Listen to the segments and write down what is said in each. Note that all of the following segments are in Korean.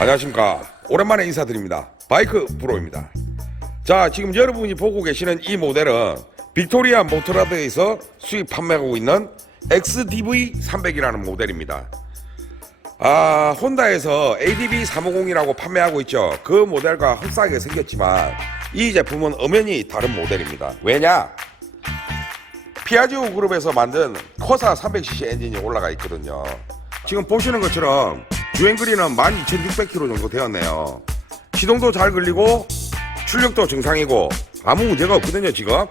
안녕하십니까. 오랜만에 인사드립니다. 바이크 프로입니다. 자, 지금 여러분이 보고 계시는 이 모델은 빅토리아 모터라드에서 수입 판매하고 있는 XDV300이라는 모델입니다. 혼다에서 ADV350이라고 판매하고 있죠. 그 모델과 흡사하게 생겼지만 이 제품은 엄연히 다른 모델입니다. 왜냐? 피아지오 그룹에서 만든 커사 300cc 엔진이 올라가 있거든요. 지금 보시는 것처럼 주행거리는 12,600km 정도 되었네요. 시동도 잘 걸리고 출력도 정상이고 아무 문제가 없거든요. 지금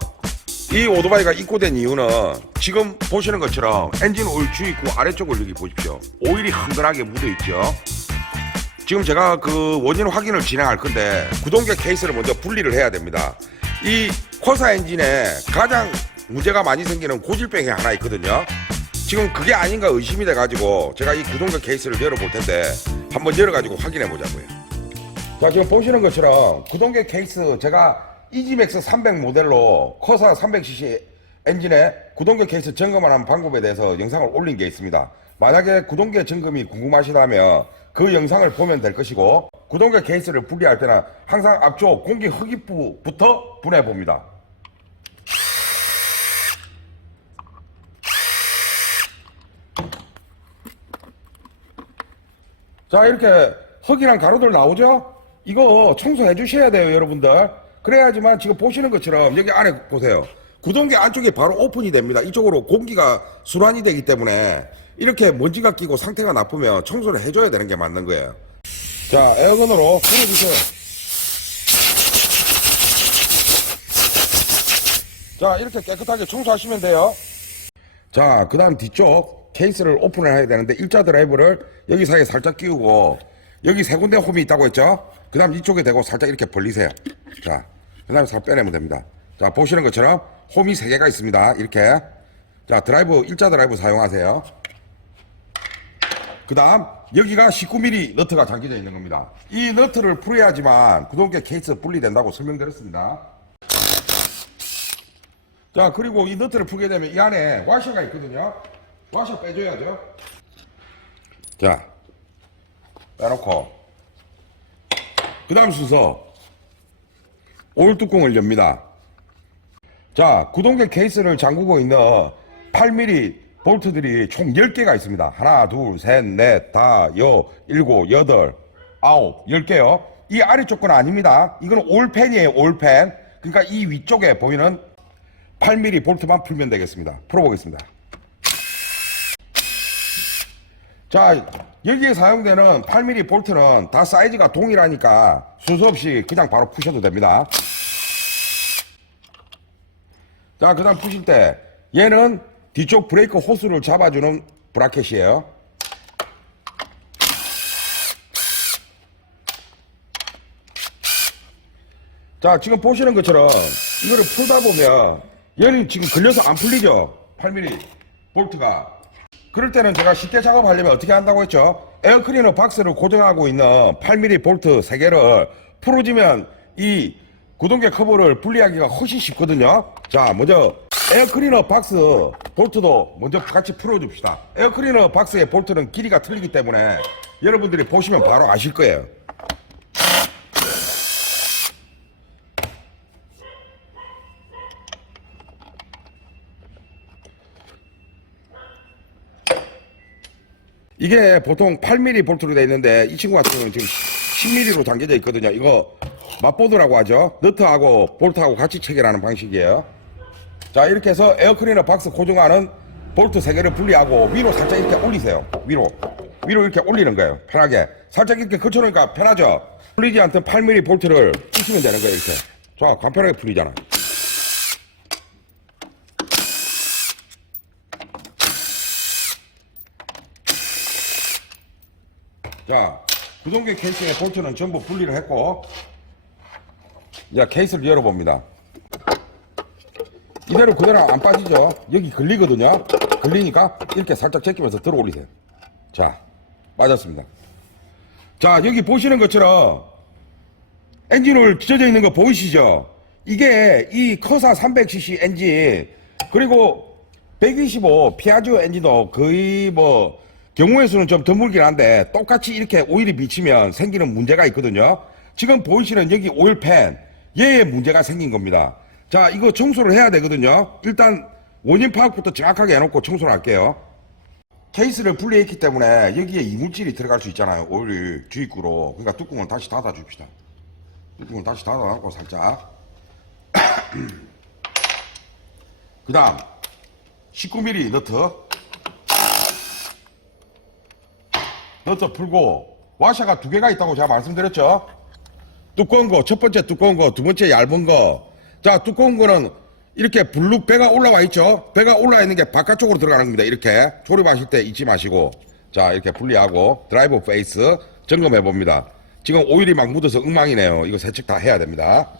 이 오토바이가 입고된 이유는 지금 보시는 것처럼 엔진 오일 주입구 아래쪽을 여기 보십시오. 오일이 흥건하게 묻어있죠. 지금 제가 그 원인 확인을 진행할 건데 구동계 케이스를 먼저 분리를 해야 됩니다. 이 커사 엔진에 가장 문제가 많이 생기는 고질병이 하나 있거든요. 지금 그게 아닌가 의심이 돼가지고 제가 이 구동계 케이스를 열어볼 텐데 한번 열어가지고 확인해 보자고요. 자, 지금 보시는 것처럼 구동계 케이스 제가 이지맥스 300 모델로 커사 300cc 엔진에 구동계 케이스 점검하는 방법에 대해서 영상을 올린 게 있습니다. 만약에 구동계 점검이 궁금하시다면 그 영상을 보면 될 것이고, 구동계 케이스를 분리할 때는 항상 앞쪽 공기 흡입부부터 분해 봅니다. 자, 이렇게 흙이랑 가루들 나오죠? 이거 청소해 주셔야 돼요, 여러분들. 그래야지만 지금 보시는 것처럼 여기 안에 보세요. 구동계 안쪽이 바로 오픈이 됩니다. 이쪽으로 공기가 순환이 되기 때문에 이렇게 먼지가 끼고 상태가 나쁘면 청소를 해줘야 되는 게 맞는 거예요. 자, 에어건으로 불어주세요. 자, 이렇게 깨끗하게 청소하시면 돼요. 자, 그 다음 뒤쪽 케이스를 오픈을 해야 되는데 일자 드라이브를 여기 사이에 살짝 끼우고, 여기 세 군데 홈이 있다고 했죠? 그 다음 이쪽에 대고 살짝 이렇게 벌리세요. 자, 그 다음에 살 빼내면 됩니다. 자, 보시는 것처럼 홈이 3개가 있습니다. 이렇게. 자, 드라이브, 일자 드라이브 사용하세요. 그 다음 여기가 19mm 너트가 잠겨져 있는 겁니다. 이 너트를 풀어야지만 구동계 케이스 분리된다고 설명드렸습니다. 자, 그리고 이 너트를 풀게 되면 이 안에 와셔가 있거든요. 와셔 빼줘야죠. 자, 빼놓고 그 다음 순서 오일 뚜껑을 엽니다. 자, 구동계 케이스를 잠그고 있는 8mm 볼트들이 총 10개가 있습니다. 하나, 둘, 셋, 넷, 다, 일곱, 여덟, 아홉, 10개요. 이 아래쪽 건 아닙니다. 이건 올펜이에요, 올펜. 그러니까 이 위쪽에 보이는 8mm 볼트만 풀면 되겠습니다. 풀어보겠습니다. 자, 여기에 사용되는 8mm 볼트는 다 사이즈가 동일하니까 순서 없이 그냥 바로 푸셔도 됩니다. 자, 그 다음 푸실 때 얘는 뒤쪽 브레이크 호스를 잡아주는 브라켓이에요. 자, 지금 보시는 것처럼 이거를 풀다 보면 얘는 지금 걸려서 안 풀리죠? 8mm 볼트가. 그럴 때는 제가 쉽게 작업하려면 어떻게 한다고 했죠? 에어클리너 박스를 고정하고 있는 8mm 볼트 3개를 풀어주면 이 구동계 커버를 분리하기가 훨씬 쉽거든요. 자, 먼저 에어클리너 박스 볼트도 먼저 같이 풀어줍시다. 에어클리너 박스의 볼트는 길이가 틀리기 때문에 여러분들이 보시면 바로 아실 거예요. 이게 보통 8mm 볼트로 되어 있는데 이 친구 같은 경우는 지금 10mm로 당겨져 있거든요. 이거 맞보드라고 하죠. 너트하고 볼트하고 같이 체결하는 방식이에요. 자, 이렇게 해서 에어클리너 박스 고정하는 볼트 3개를 분리하고 위로 살짝 이렇게 올리세요. 위로 이렇게 올리는 거예요. 편하게 살짝 이렇게 걸쳐놓으니까 편하죠. 풀리지 않던 8mm 볼트를 끼시면 되는 거예요. 이렇게. 자, 간편하게 풀리잖아. 자, 구동계 케이스의 볼트는 전부 분리를 했고, 이제 케이스를 열어봅니다. 이대로 그대로 안 빠지죠? 여기 걸리거든요? 걸리니까 이렇게 살짝 제끼면서 들어 올리세요. 자, 빠졌습니다. 자, 여기 보시는 것처럼 엔진오일 찢어져 있는 거 보이시죠? 이게 이 커사 300cc 엔진, 그리고 125 피아지오 엔진도 거의 뭐 경우의 수는 좀 드물긴 한데 똑같이 이렇게 오일이 비치면 생기는 문제가 있거든요. 지금 보이시는 여기 오일팬, 얘에 문제가 생긴 겁니다. 자, 이거 청소를 해야 되거든요. 일단 원인 파악부터 정확하게 해놓고 청소를 할게요. 케이스를 분리했기 때문에 여기에 이물질이 들어갈 수 있잖아요. 오일 주입구로. 그러니까 뚜껑을 다시 닫아 줍시다. 뚜껑을 다시 닫아놓고 살짝. 그 다음 19mm 너트 풀고, 와샤가 두 개가 있다고 제가 말씀드렸죠. 두꺼운 거, 첫 번째 두꺼운 거, 두 번째 얇은 거. 자, 두꺼운 거는 이렇게 블룩 배가 올라와 있죠. 배가 올라와 있는 게 바깥쪽으로 들어가는 겁니다. 이렇게 조립하실 때 잊지 마시고, 자, 이렇게 분리하고 드라이버 페이스 점검해 봅니다. 지금 오일이 막 묻어서 엉망이네요. 이거 세척 다 해야 됩니다.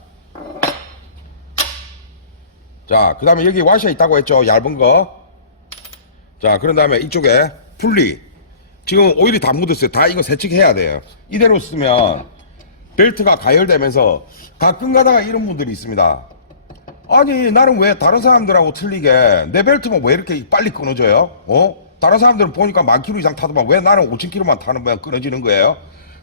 자, 그 다음에 여기 와셔 있다고 했죠. 얇은 거. 자, 그런 다음에 이쪽에 분리. 지금 오일이 다 묻었어요. 다 이거 세척해야 돼요. 이대로 쓰면 벨트가 가열되면서 가끔 가다가 이런 분들이 있습니다. 아니, 나는 왜 다른 사람들하고 틀리게 내 벨트만 왜 이렇게 빨리 끊어져요? 다른 사람들은 보니까 10,000km 이상 타더만 왜 나는 5,000km만 타는 거야 끊어지는 거예요?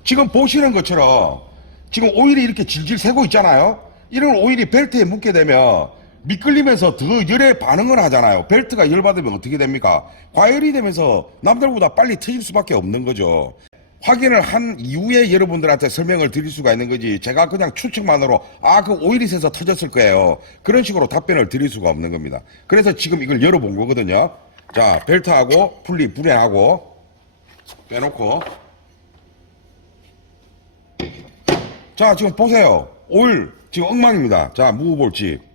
지금 보시는 것처럼 지금 오일이 이렇게 질질 새고 있잖아요. 이런 오일이 벨트에 묻게 되면 미끌리면서 더 열에 반응을 하잖아요. 벨트가 열받으면 어떻게 됩니까? 과열이 되면서 남들보다 빨리 터질 수밖에 없는 거죠. 확인을 한 이후에 여러분들한테 설명을 드릴 수가 있는 거지, 제가 그냥 추측만으로 그 오일이 새서 터졌을 거예요, 그런 식으로 답변을 드릴 수가 없는 겁니다. 그래서 지금 이걸 열어본 거거든요. 자, 벨트하고 분리 분해하고 빼놓고, 자, 지금 보세요. 오일 지금 엉망입니다. 자, 무브볼지.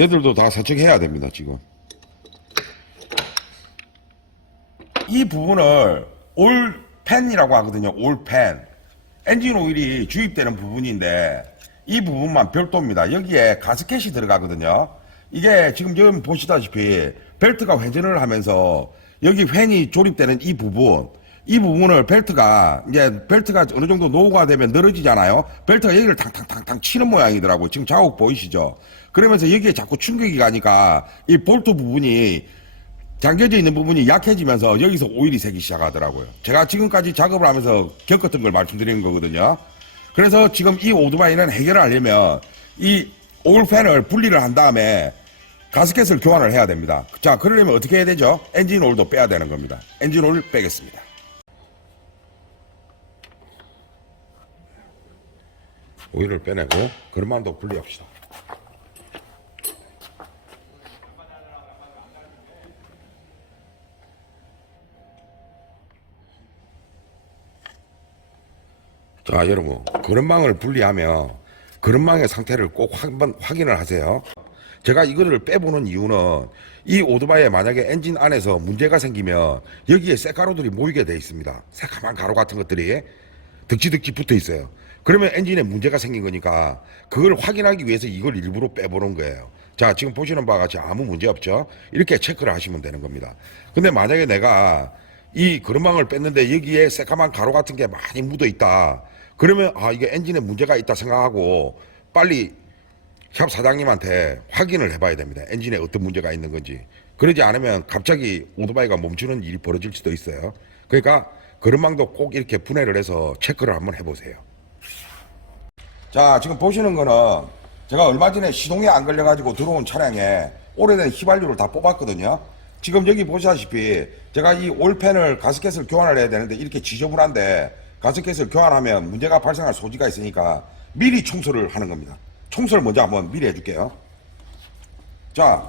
얘들도 다 세척해야 됩니다. 지금 이 부분을 올팬이라고 하거든요. 올팬, 엔진 오일이 주입되는 부분인데 이 부분만 별도입니다. 여기에 가스켓이 들어가거든요. 이게 지금 보시다시피 벨트가 회전을 하면서 여기 팬이 조립되는 이 부분을 벨트가 어느 정도 노후가 되면 늘어지잖아요. 벨트가 여기를 탕탕탕탕 치는 모양이더라고요. 지금 자국 보이시죠? 그러면서 여기에 자꾸 충격이 가니까 이 볼트 부분이, 잠겨져 있는 부분이 약해지면서 여기서 오일이 새기 시작하더라고요. 제가 지금까지 작업을 하면서 겪었던 걸 말씀드리는 거거든요. 그래서 지금 이 오토바이는 해결을 하려면 이 오일팬을 분리를 한 다음에 가스켓을 교환을 해야 됩니다. 자, 그러려면 어떻게 해야 되죠? 엔진 오일도 빼야 되는 겁니다. 엔진 오일 빼겠습니다. 오일을 빼내고 그릇만도 분리합시다. 자, 여러분, 그릇망을 분리하면 그릇망의 상태를 꼭 한번 확인을 하세요. 제가 이거를 빼보는 이유는 이 오토바이에 만약에 엔진 안에서 문제가 생기면 여기에 쇳가루들이 모이게 돼 있습니다. 새카만 가루 같은 것들이 득지득지 붙어 있어요. 그러면 엔진에 문제가 생긴 거니까 그걸 확인하기 위해서 이걸 일부러 빼보는 거예요. 자, 지금 보시는 바와 같이 아무 문제 없죠? 이렇게 체크를 하시면 되는 겁니다. 근데 만약에 내가 이 그릇망을 뺐는데 여기에 새카만 가루 같은 게 많이 묻어 있다, 그러면 이게 엔진에 문제가 있다 생각하고 빨리 샵 사장님한테 확인을 해봐야 됩니다. 엔진에 어떤 문제가 있는 건지. 그러지 않으면 갑자기 오토바이가 멈추는 일이 벌어질 수도 있어요. 그러니까 그릇망도 꼭 이렇게 분해를 해서 체크를 한번 해보세요. 자, 지금 보시는 거는 제가 얼마 전에 시동에 안 걸려가지고 들어온 차량에 오래된 휘발유를 다 뽑았거든요. 지금 여기 보시다시피 제가 이 올팬을, 가스켓을 교환을 해야 되는데 이렇게 지저분한데 가스켓을 교환하면 문제가 발생할 소지가 있으니까 미리 청소를 하는 겁니다. 청소를 먼저 한번 미리 해줄게요. 자,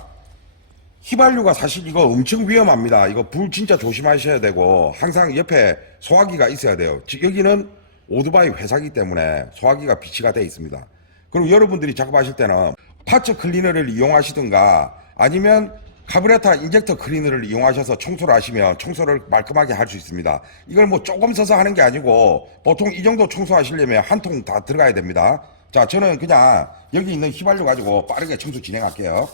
휘발유가 사실 이거 엄청 위험합니다. 이거 불 진짜 조심하셔야 되고 항상 옆에 소화기가 있어야 돼요. 여기는 오토바이 회사기 때문에 소화기가 비치가 되어 있습니다. 그리고 여러분들이 작업하실 때는 파츠 클리너를 이용하시든가 아니면 카브레터 인젝터 클리너를 이용하셔서 청소를 하시면 청소를 말끔하게 할 수 있습니다. 이걸 뭐 조금 써서 하는 게 아니고 보통 이 정도 청소하시려면 한 통 다 들어가야 됩니다. 자, 저는 그냥 여기 있는 휘발유 가지고 빠르게 청소 진행할게요.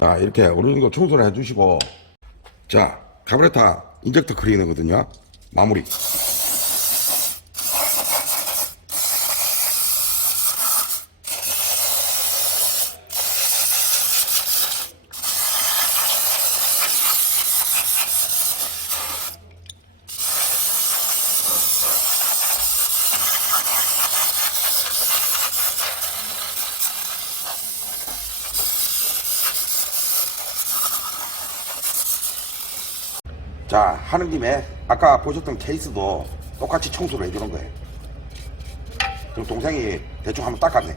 자, 이렇게 어느 정도 청소를 해주시고, 자, 카브레타 인젝터 클리너거든요. 마무리. 자, 하는 김에 아까 보셨던 케이스도 똑같이 청소를 해주는 거예요. 지금 동생이 대충 한번 닦았네.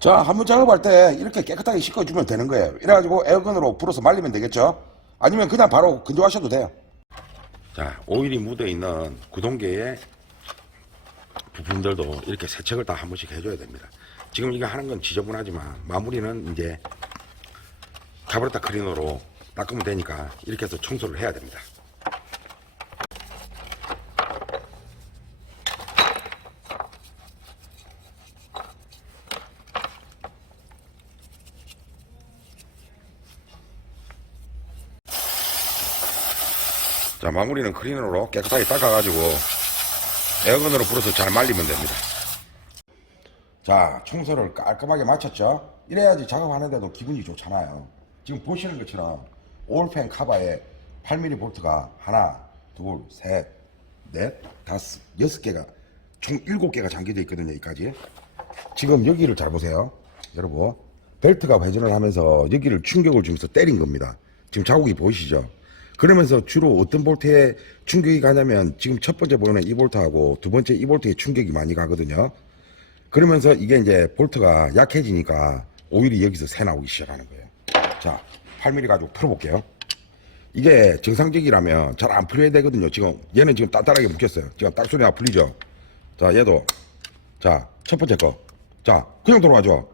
자, 한번 작업할 때 이렇게 깨끗하게 씻어주면 되는 거예요. 이래가지고 에어건으로 불어서 말리면 되겠죠. 아니면 그냥 바로 건조하셔도 돼요. 자, 오일이 묻어있는 구동계의 부품들도 이렇게 세척을 다 한 번씩 해줘야 됩니다. 지금 이거 하는 건 지저분하지만 마무리는 이제 카브레타 클리너로 닦으면 되니까 이렇게 해서 청소를 해야 됩니다. 자, 마무리는 클리너로 깨끗하게 닦아가지고 에어건으로 불어서 잘 말리면 됩니다. 자, 청소를 깔끔하게 마쳤죠? 이래야지 작업하는데도 기분이 좋잖아요. 지금 보시는 것처럼 올펜 카바에 8mm 볼트가 하나, 둘, 셋, 넷, 다섯, 6개가 총 7개가 잠겨져 있거든요. 여기까지. 지금 여기를 잘 보세요. 여러분, 벨트가 회전을 하면서 여기를 충격을 주면서 때린 겁니다. 지금 자국이 보이시죠? 그러면서 주로 어떤 볼트에 충격이 가냐면 지금 첫 번째 보이는 이 볼트하고 두 번째 이 볼트에 충격이 많이 가거든요. 그러면서 이게 이제 볼트가 약해지니까 오일이 여기서 새 나오기 시작하는 거예요. 자, 8mm 가지고 풀어볼게요. 이게 정상적이라면 잘 안 풀려야 되거든요. 지금 얘는 지금 단단하게 묶였어요. 지금 딱 소리가 풀리죠. 자, 얘도 자, 첫 번째 거. 자, 그냥 돌아가죠.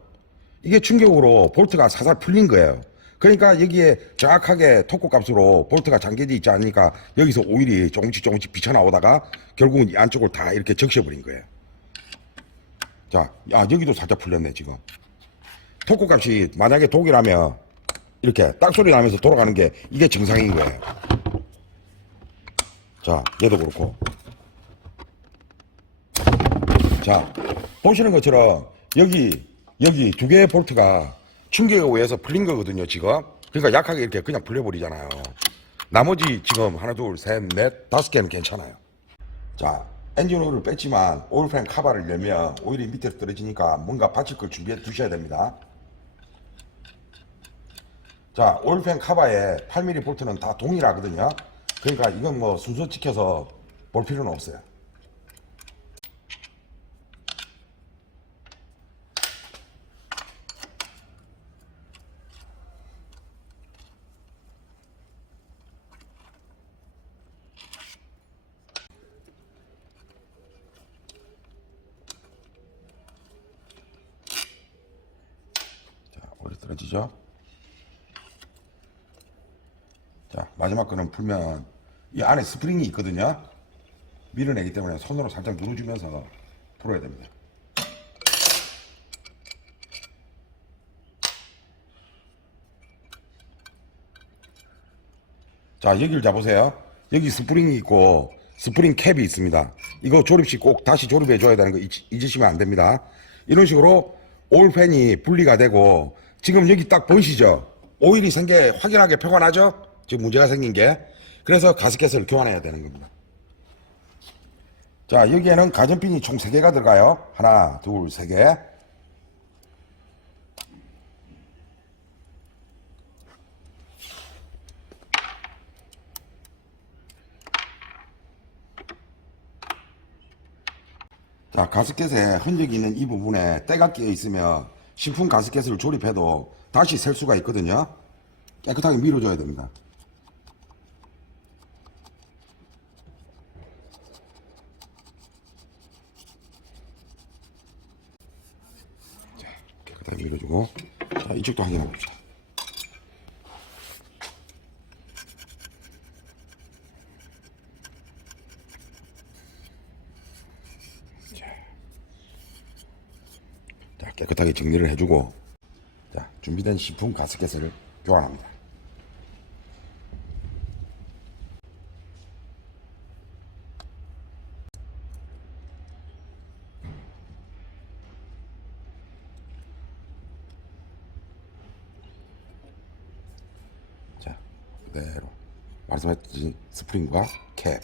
이게 충격으로 볼트가 살살 풀린 거예요. 그러니까 여기에 정확하게 토크 값으로 볼트가 잠겨져 있지 않으니까 여기서 오일이 조금씩 비쳐나오다가 결국은 이 안쪽을 다 이렇게 적셔버린 거예요. 자, 여기도 살짝 풀렸네. 지금 토크 값이 만약에 독이라면 이렇게 딱 소리 나면서 돌아가는 게 이게 정상인 거예요. 자, 얘도 그렇고. 자, 보시는 것처럼 여기 두 개의 볼트가 충격에 의해서 풀린 거거든요, 지금. 그러니까 약하게 이렇게 그냥 풀려버리잖아요. 나머지 지금 하나, 둘, 셋, 넷, 5개는 괜찮아요. 자, 엔진 오일을 뺐지만 오일팬 카바를 열면 오일이 밑에서 떨어지니까 뭔가 받칠 걸 준비해 두셔야 됩니다. 자, 오일팬 카바에 8mm 볼트는 다 동일하거든요. 그러니까 이건 뭐 순서 지켜서 볼 필요는 없어요. 오래 떨어지죠? 자, 마지막 거는 풀면 이 안에 스프링이 있거든요. 밀어내기 때문에 손으로 살짝 눌러주면서 풀어야 됩니다. 자, 여기를 잡으세요. 여기 스프링이 있고 스프링 캡이 있습니다. 이거 조립식 꼭 다시 조립해 줘야 되는 거 잊으시면 안 됩니다. 이런 식으로 오일팬이 분리가 되고 지금 여기 딱 보이시죠? 오일이 생겨 확연하게 표가 나죠? 지금 문제가 생긴 게. 그래서 가스켓을 교환해야 되는 겁니다. 자, 여기에는 가전핀이 총 3개가 들어가요. 하나, 둘, 3개. 자, 가스켓에 흔적이 있는 이 부분에 때가 끼어 있으면 신품 가스켓을 조립해도 다시 셀 수가 있거든요. 깨끗하게 밀어줘야 됩니다. 자, 깨끗하게 밀어주고, 자, 이쪽도 확인해 봅시다. 자, 깨끗하게 정리를 해주고, 자, 준비된 신품 가스켓을 교환합니다. 자, 그대로 말씀했듯이 스프링과 캡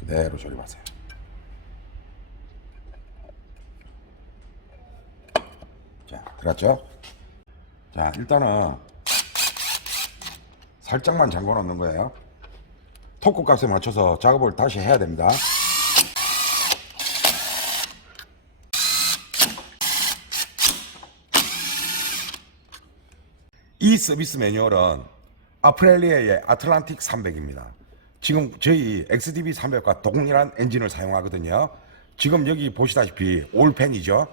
그대로 조립하세요. 자, 들어갔죠? 자, 일단은 살짝만 잠궈 놓는 거예요. 토크 값에 맞춰서 작업을 다시 해야 됩니다. 이 서비스 매뉴얼은 아프렐리아의 아틀란틱 300입니다. 지금 저희 XDB 300과 동일한 엔진을 사용하거든요. 지금 여기 보시다시피 올펜이죠.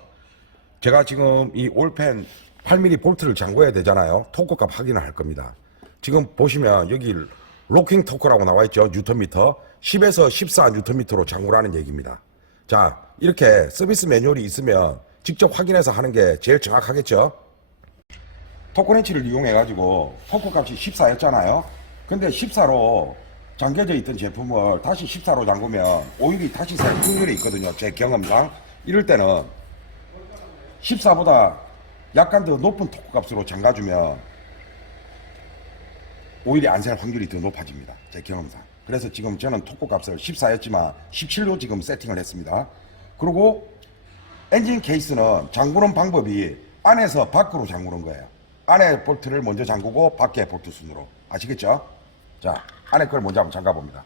제가 지금 이 올펜 8mm 볼트를 잠궈야 되잖아요. 토크값 확인을 할 겁니다. 지금 보시면 여기 로킹 토크라고 나와 있죠. 뉴턴미터 10에서 14 뉴턴미터로 잠그라는 얘기입니다. 자, 이렇게 서비스 매뉴얼이 있으면 직접 확인해서 하는 게 제일 정확하겠죠. 토크렌치를 이용해 가지고 토크값이 14였잖아요. 근데 14로 잠겨져 있던 제품을 다시 14로 잠그면 오일이 다시 셀 확률이 있거든요. 제 경험상. 이럴 때는 14보다 약간 더 높은 토크값으로 잠가주면 오일이 안 셀 확률이 더 높아집니다. 제 경험상. 그래서 지금 저는 토크값을 14였지만 17로 지금 세팅을 했습니다. 그리고 엔진 케이스는 잠그는 방법이 안에서 밖으로 잠그는 거예요. 안에 볼트를 먼저 잠그고 밖에 볼트 순으로. 아시겠죠? 자, 안에 걸 먼저 한번 잠가 봅니다.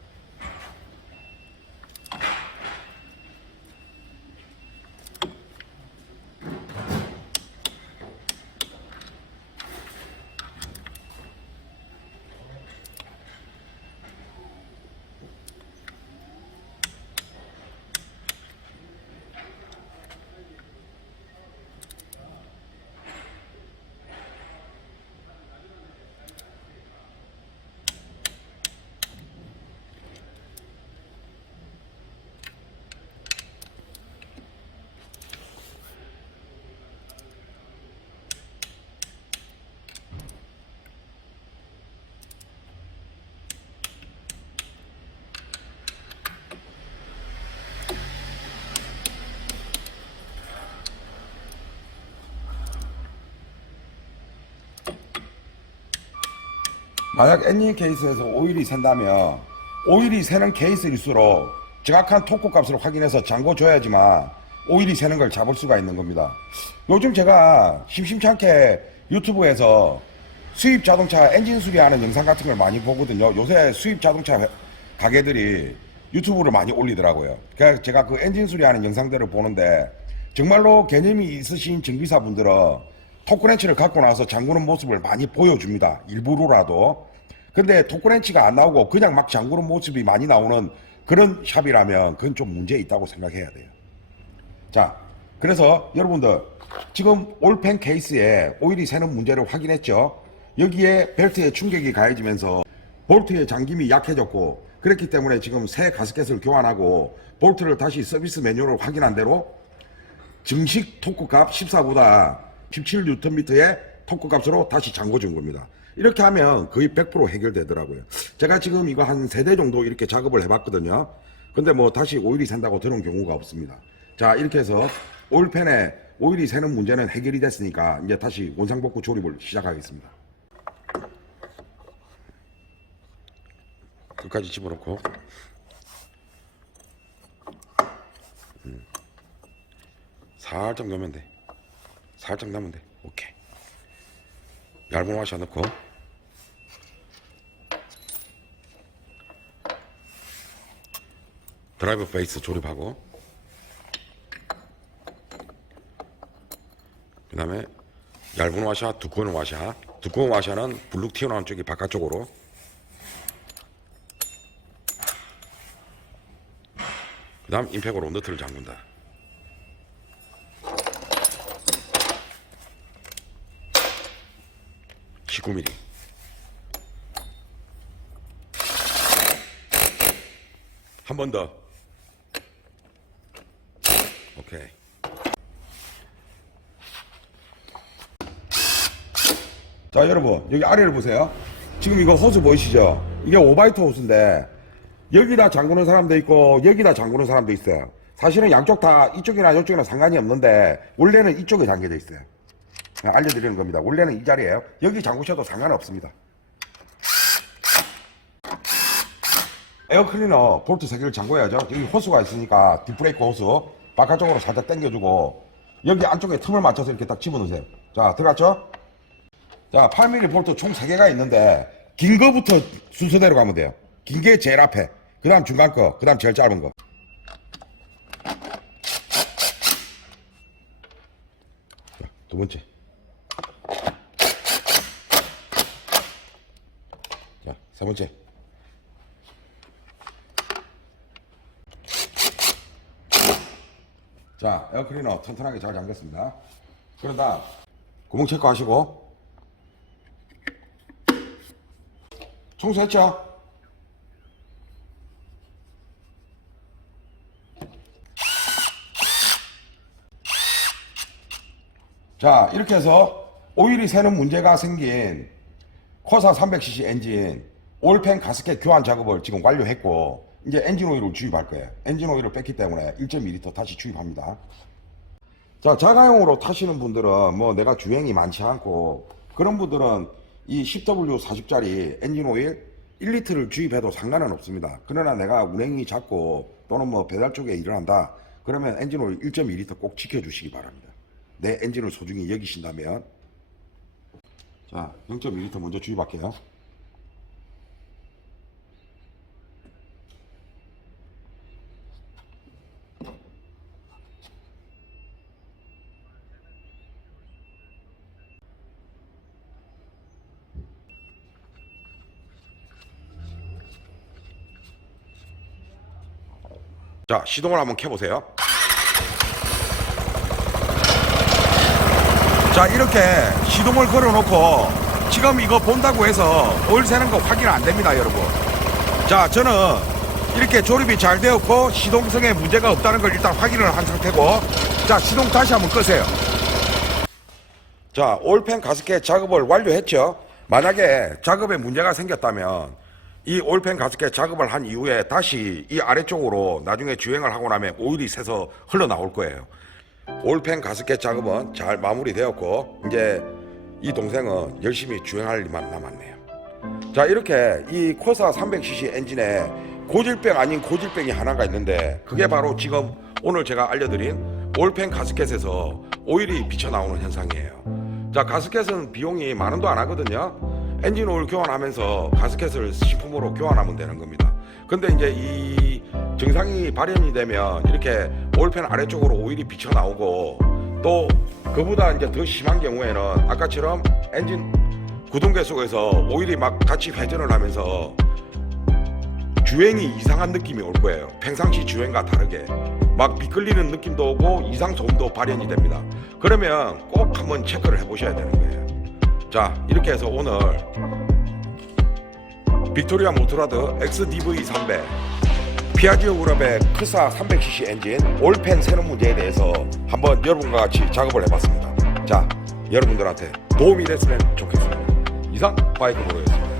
만약 엔진 케이스에서 오일이 샌다면 오일이 새는 케이스일수록 정확한 토크 값을 확인해서 잠궈 줘야지만 오일이 새는 걸 잡을 수가 있는 겁니다. 요즘 제가 심심찮게 유튜브에서 수입 자동차 엔진 수리하는 영상 같은 걸 많이 보거든요. 요새 수입 자동차 가게들이 유튜브를 많이 올리더라고요. 그래서 제가 그 엔진 수리하는 영상들을 보는데 정말로 개념이 있으신 정비사분들은 토크렌치를 갖고 나서 잠그는 모습을 많이 보여줍니다. 일부러라도. 근데 토크렌치가 안 나오고 그냥 막 잠그는 모습이 많이 나오는 그런 샵이라면 그건 좀 문제 있다고 생각해야 돼요. 자, 그래서 여러분들 지금 올펜 케이스에 오일이 새는 문제를 확인했죠. 여기에 벨트에 충격이 가해지면서 볼트의 잠김이 약해졌고 그렇기 때문에 지금 새 가스켓을 교환하고 볼트를 다시 서비스 매뉴얼을 확인한 대로 정식 토크값 14보다 17Nm의 토크값으로 다시 잠궈준 겁니다. 이렇게 하면 거의 100% 해결되더라고요. 제가 지금 이거 한 3대 정도 이렇게 작업을 해봤거든요. 근데 뭐 다시 오일이 샌다고 들은 경우가 없습니다. 자, 이렇게 해서 오일팬에 오일이 새는 문제는 해결이 됐으니까 이제 다시 원상복구 조립을 시작하겠습니다. 끝까지 집어넣고 살짝 넣으면 돼. 살짝 넣으면 돼. 오케이. 얇은 와샤 넣고 드라이버 베이스 조립하고 그 다음에 얇은 와샤, 두꺼운 와샤. 두꺼운 와샤는 블룩 튀어나온 쪽이 바깥쪽으로 그 다음 임팩으로 너트를 잠근다. (19mm) 한 번 더. 오케이. 자 여러분 여기 아래를 보세요. 지금 이거 호스 보이시죠? 이게 5x 호스인데 여기다 잠그는 사람도 있고 여기다 잠그는 사람도 있어요. 사실은 양쪽 다 이쪽이나 이쪽이나 상관이 없는데 원래는 이쪽에 잠겨져 있어요. 알려드리는 겁니다. 원래는 이 자리에요. 여기 잠그셔도 상관없습니다. 에어클리너 볼트 3개를 잠궈야죠. 여기 호스가 있으니까 딥브레이크 호스 바깥쪽으로 살짝 당겨주고 여기 안쪽에 틈을 맞춰서 이렇게 딱 집어넣으세요. 자 들어갔죠? 자 8mm 볼트 총 3개가 있는데 긴 거부터 순서대로 가면 돼요. 긴 게 제일 앞에, 그 다음 중간 거, 그 다음 제일 짧은 거. 자, 두 번째. 자, 세 번째. 자, 에어클리너 튼튼하게 잘 잠겼습니다. 그런 다음 구멍 체크하시고 청소했죠? 자 이렇게 해서 오일이 새는 문제가 생긴 코사 300cc 엔진 오일팬 가스켓 교환 작업을 지금 완료했고 이제 엔진 오일을 주입할 거예요. 엔진 오일을 뺐기 때문에 1.2L 다시 주입합니다. 자 자가용으로 타시는 분들은 뭐 내가 주행이 많지 않고 그런 분들은 이 10W40짜리 엔진 오일 1L를 주입해도 상관은 없습니다. 그러나 내가 운행이 잦고 또는 뭐 배달 쪽에 일을 한다 그러면 엔진 오일 1.2L 꼭 지켜주시기 바랍니다. 내 엔진을 소중히 여기신다면. 자 0.2L 먼저 주입할게요. 자 시동을 한번 켜보세요. 자 이렇게 시동을 걸어놓고 지금 이거 본다고 해서 오일 새는 거 확인 안 됩니다 여러분. 자 저는 이렇게 조립이 잘 되었고 시동성에 문제가 없다는 걸 일단 확인을 한 상태고 자 시동 다시 한번 끄세요. 자 오일팬 가스켓 작업을 완료했죠. 만약에 작업에 문제가 생겼다면 이 오일팬 가스켓 작업을 한 이후에 다시 이 아래쪽으로 나중에 주행을 하고 나면 오일이 새서 흘러나올 거예요. 오일팬 가스켓 작업은 잘 마무리되었고 이제 이 동생은 열심히 주행할 일만 남았네요. 자 이렇게 이 코사 300cc 엔진에 고질병 아닌 고질병이 하나가 있는데 그게 바로 지금 오늘 제가 알려드린 오일팬 가스켓에서 오일이 비쳐나오는 현상이에요. 자 가스켓은 비용이 10,000원도 안 하거든요. 엔진 오일 교환하면서 가스켓을 신품으로 교환하면 되는 겁니다. 근데 이제 이 증상이 발현이 되면 이렇게 오일팬 아래쪽으로 오일이 비쳐나오고 또 그보다 이제 더 심한 경우에는 아까처럼 엔진 구동계 속에서 오일이 막 같이 회전을 하면서 주행이 이상한 느낌이 올 거예요. 평상시 주행과 다르게 막 미끌리는 느낌도 오고 이상 소음도 발현이 됩니다. 그러면 꼭 한번 체크를 해보셔야 되는 거예요. 자 이렇게 해서 오늘 빅토리아 모토라드 XDV300 피아지오 그룹의 크사 300cc 엔진 오일팬 새는 문제에 대해서 한번 여러분과 같이 작업을 해봤습니다. 자 여러분들한테 도움이 됐으면 좋겠습니다. 이상 바이크 모로였습니다.